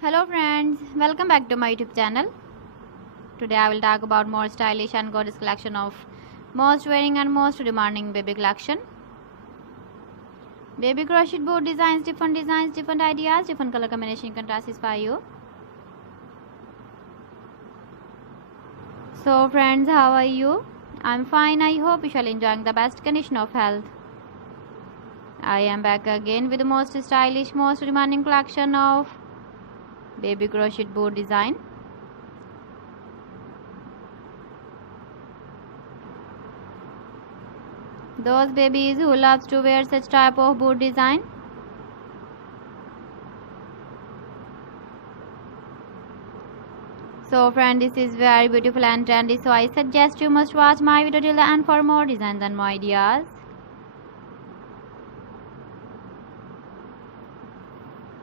Hello friends, welcome back to my YouTube channel. Today I will talk about more stylish and gorgeous collection of most wearing and most demanding baby collection. Baby crochet board designs, different ideas, different color combination can satisfy you. So friends, how are you? I'm fine. I hope you shall enjoying the best condition of health. I am back again with the most stylish, most demanding collection of baby crochet board design. Those babies who loves to wear such type of board design. So friend, this is very beautiful and trendy, so I suggest you must watch my video till the end for more designs and more ideas.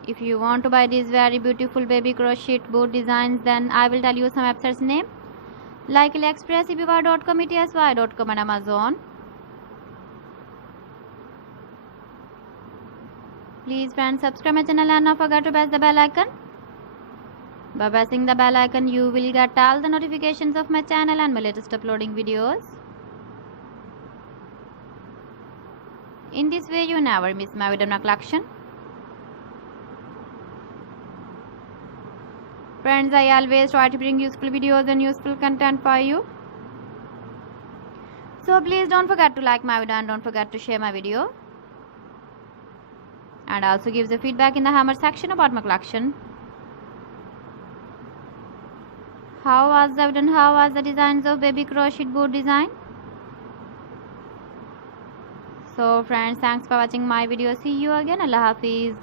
If you want to buy these very beautiful baby crochet board designs, then I will tell you some websites name like AliExpress, eBay.com, ETSY.com and Amazon. Please friends, subscribe my channel and don't forget to press the bell icon. By pressing the bell icon, you will get all the notifications of my channel and my latest uploading videos. In this way, you never miss my video collection. Friends, I always try to bring useful videos and useful content for you. So please don't forget to like my video and don't forget to share my video. And also give the feedback in the hammer section about my collection. How was the video and how was the designs of baby crochet board design? So friends, thanks for watching my video. See you again. Allah Hafiz.